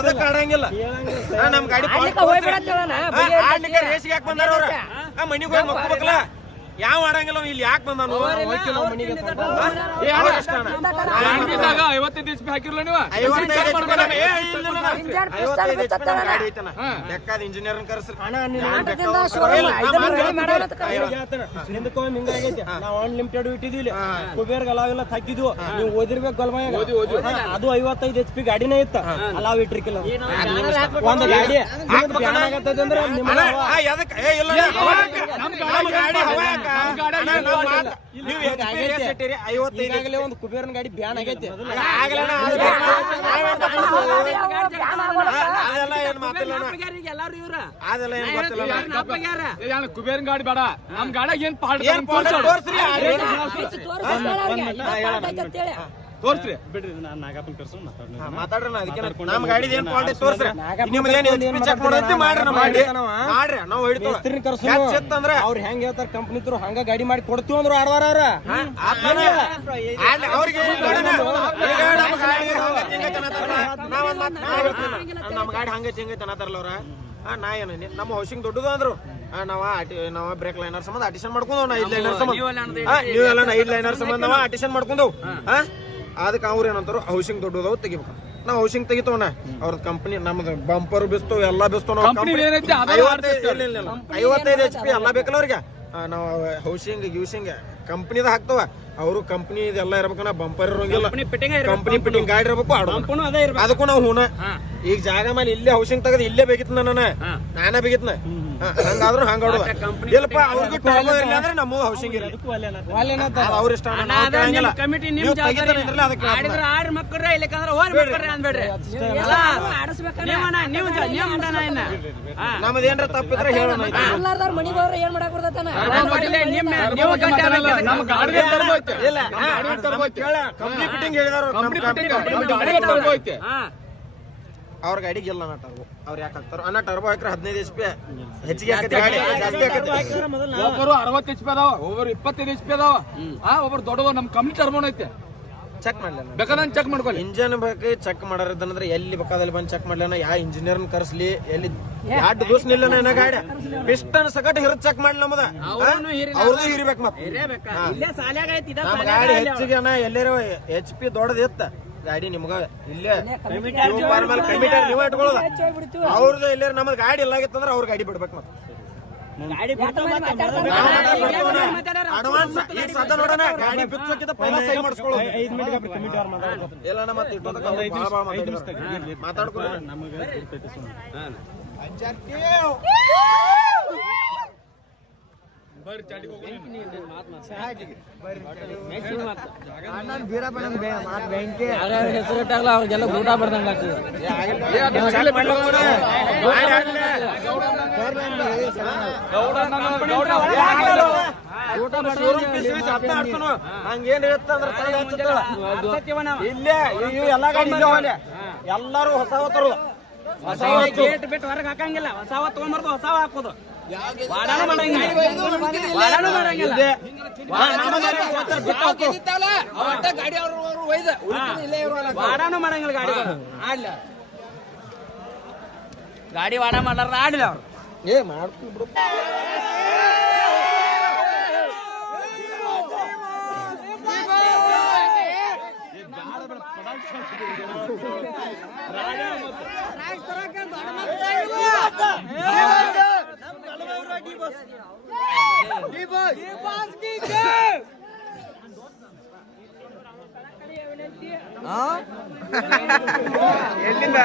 ಎದಕ್ ಆಡಂಗಿಲ್ಲ ನಮ್ ಗಾಡಿ ರೇಸಿಗೆ ಯಾಕೆ ಬಂದಾರ ಅವ್ರ ಮನಿಗೆ ಹೋಗಿ ಮಕ್ಕಬೇಕಲ್ಲ ಯಾವ ಆಡಂಗಿಲ್ಲ ಇಲ್ಲಿ ಯಾಕೆ ಬಂದಾನು 55 HP ಹಾಕಿರ್ಲ ನೀವು ಬೇಕಾದ ಇಂಜಿನಿಯರ್ ಕರ್ಸ್ರಿ ನಾವು ಅನ್ಲಿಮಿಟೆಡ್ ಇಟ್ಟಿದ್ವಿ ಕುಬೇರ್ ಅಲಾವೆಲ್ಲ ಹಾಕಿದ್ವು ನೀವು ಓದಿರ್ಬೇಕು ಗಲ್ಮಾಯ ಅದು 55 HP ಗಾಡಿನೇ ಇತ್ತ ಅಲಾವ್ ಇಟ್ರಿಕಿಲ್ಲ ಒಂದು ಗಾಡಿ ಈಗಾಗಲೇ ಒಂದು ಕುಬೇರನ ಗಾಡಿ ಬ್ಯಾನ್ ಆಗೈತಿ ಕುಬೇರನ್ ಗಾಡಿ ಬೇಡ ನಮ್ ಗಾಡಿಯಾಗ ಏನ್ ತೋರ್ಸ್ರಿ ಬಿಡ್ರಿ ನಾನು ನಾಗಪ್ಪನ ಕರ್ಸ್ಕೊಂಡು ಮಾತಾಡ್ರಿ ಅದಕ್ಕೆ ನಮ್ ಗಾಡಿದ ಏನ್ ಕ್ವಾಲಿಟಿ ತೋರ್ಸ್ರಿ ನಿಮ್ದೇನ್ ಚೆಕ್ ಮಾಡೋದು ಮಾಡ್ರಿ ಮಾಡ್ರಿ ನಾವು ಹಿಡಿತೀವಿ ಅವ್ರು ಹೆಂಗ್ ಹೇಳ್ತಾರ ಕಂಪ್ನಿ ಇದ್ರು ಹಂಗ ಗಾಡಿ ಮಾಡಿ ಕೊಡ್ತೀವಿ ಅಂದ್ರು ಆಡ್ವಾರ ಅವ್ರಿಗೆ ನಮ್ ಗಾಡಿ ಹಂಗ ಹಿಂಗೈತೆ ಅನ್ನತಾರಲ್ಲ ಅವ್ರ ನಾ ಏನು ನಮ್ಮ ಹೌಸಿಂಗ್ ದೊಡ್ಡದು ಅಂದ್ರು ನಾವ ಬ್ರೇಕ್ ಲೈನರ್ ಸಂಬಂಧ ಅಟಿಷನ್ ಮಾಡ್ಕೊಂಡವ್ 5 ಲೈನರ್ ಸಂಬಂಧ ನೀವೆಲ್ಲ 5 ಲೈನರ್ ಸಂಬಂಧ ನಾವ ಅಟಿಷನ್ ಮಾಡ್ಕೊಂಡವ್ ಅದಕ್ಕೆ ಅವ್ರ ಏನಂತಾರ ಹೌಸಿಂಗ್ ದೊಡ್ಡದವ್ ತೆಗಿಬೇಕು ನಾವ್ ಹೌಸಿಂಗ್ ತೆಗಿತವನ ಅವ್ರ ಕಂಪನಿ ನಮ್ದು ಬಂಪರ್ ಬಿಸ್ತವ್ ಎಲ್ಲಾ ಬಿಸ್ತವ್ 55 HP ಎಲ್ಲಾ ಬೇಕಲ್ಲ ಅವ್ರಿಗೆ ನಾವ್ ಹೌಸಿಂಗ್ ಯೂಸಿಂಗ್ ಕಂಪನಿದ ಹಾಕ್ತವ ಅವರು ಕಂಪನಿ ಇದೆಲ್ಲ ಇರ್ಬೇಕನ್ನ ಬಂಪರ್ ಇರೋಂಗಿಲ್ಲ ಕಂಪನಿ ಫಿಟ್ಟಿಂಗ್ ಗಾಡಿ ಇರ್ಬೇಕು ಅದಕ್ಕೂ ನಾವು ಹೂನ ಈಗ ಜಾಗ ಮೇಲೆ ಇಲ್ಲೇ ಹೌಸಿಂಗ್ ತೆಗದ್ ಇಲ್ಲೇ ಬೇಕಿತ್ತು ನಾನೇ ಬೇಕಿತ್ನ ಹಂಗಾದ್ರು ಹಂಗ ಇಲ್ಲಪ್ಪ ಅವ್ರಿಗೆ ಅಂದ್ರೆ ನಮ್ಮ ಹೌಸಿಂಗ್ ಅವ್ರ ಇಷ್ಟ ನಮ್ದೇನ್ರ ತಪ್ಪಿದ್ರೆ ಹೇಳೋಣ ಕಂಪ್ನಿ ಫಿಟ್ಟಿಂಗ್ ಹೇಳಿದಾರ ಅವ್ರ ಗಾಡಿಗೆ ಎಲ್ಲ ಟರ್ಬೋ ಅವ್ರು ಯಾಕೆ ಹಾಕ್ತಾರ ಅನ್ನ ಟರ್ಬೋ ಹಾಕ್ರೆ 15 HP ಹೆಚ್ಚಿಗೆ ಒಬ್ಬರು 60 HP ಅದಾವ ಒಬ್ಬರು 25 HP ಅದಾವ ಒಬ್ಬರು ದೊಡ್ಡವ ನಮ್ ಕಂಪ್ನಿ ಟರ್ಬೋನ್ ಐತೆ ಚೆಕ್ ಮಾಡ್ಲಿ ಬೇಕಾದ್ರೆ ಚೆಕ್ ಮಾಡ್ಕೊಳ್ಳಿ ಇಂಜನ್ ಬಗ್ಗೆ ಚೆಕ್ ಮಾಡೋದಂದ್ರೆ ಎಲ್ಲಿ ಬೇಕಾದಲ್ಲಿ ಬಂದು ಚೆಕ್ ಮಾಡ್ಲಿಲ್ಲ ಯಾ ಇಂಜಿನಿಯರ್ನ ಕರ್ಸ್ಲಿ ಎಲ್ಲಿ 2 ದಿವಸ ನಿಲ್ಲ ಗಾಡಿ ಪಿಸ್ಟನ್ ಸಕಟ್ ಹಿರಿದ್ ಚೆಕ್ ಮಾಡ್ಲಿ ನಮ್ಮದ ಅವ್ರದ್ದು ಹಿರಿಬೇಕು ಮತ್ತೆ ನಮ್ಮ ಗಾಡಿ ಹೆಚ್ಚಿಗೆ ಎಲ್ಲರೂ HP ದೊಡ್ಡದ ಇತ್ತ ಗಾಡಿ ನಿಮ್ಗ ಇಲ್ಲೇ ಕಮಿಟರ್ ನೀವ ಇಟ್ಕೊಳ್ಳೋದ ಅವ್ರದ್ದು ಎಲ್ಲಾರು ನಮ್ದು ಗಾಡಿ ಎಲ್ಲ ಆಗಿತ್ತಂದ್ರ ಅವ್ರ ಗಾಡಿ ಬಿಡ್ಬೇಕು ಮತ್ತೆ ಅಡ್ವಾನ್ಸ್ ಈಗ ಸದ್ದ ನೋಡೋಣ ಗಾಡಿ ಬಿಚ್ಚೋಕ್ಕಿಂತ ಪೈಲ ಸೈ ಮಾಡಿಸ್ಕೊಳ್ಳೋದು 5 ಮಿನಿಟ್ ಕಮಿಟರ್ ಎಲ್ಲ ಮತ್ತೆ ಮಾತಾಡ್ಕೊಳ್ಳೋಣ ಹೆಸರಿಟ್ಟಾಗಲ್ಲ ಅವ್ರಿಗೆಲ್ಲ ಊಟ ಬರ್ದಂಗ ಹಂಗೇನ್ ಇರುತ್ತಂದ್ರ ಇಲ್ಲೇ ಎಲ್ಲಾ ಗಾಡಿ ಎಲ್ಲಾರು ಹೊಸ ತರೋದು ಗೇಟ್ ಬಿಟ್ಟು ಹೊರಗೆ ಹಾಕಂಗಿಲ್ಲ ಹೊಸಾವ ತಗೊಂಬರ್ದು ಹೊಸಾವ ಹಾಕೋದು ವಾಡಾನು ಮಾಡಂಗಿಲ್ಲ ವಾಡಾನು ಮಾಡಂಗಿಲ್ಲ ಗಾಡಿ ವಾಡ ಮಾಡಾರ ಆಡ್ಲಿ ಅವ್ರು ಮಾಡ್ತೀವಿ ಬಿಡು ಎಲ್ಲಿಂದ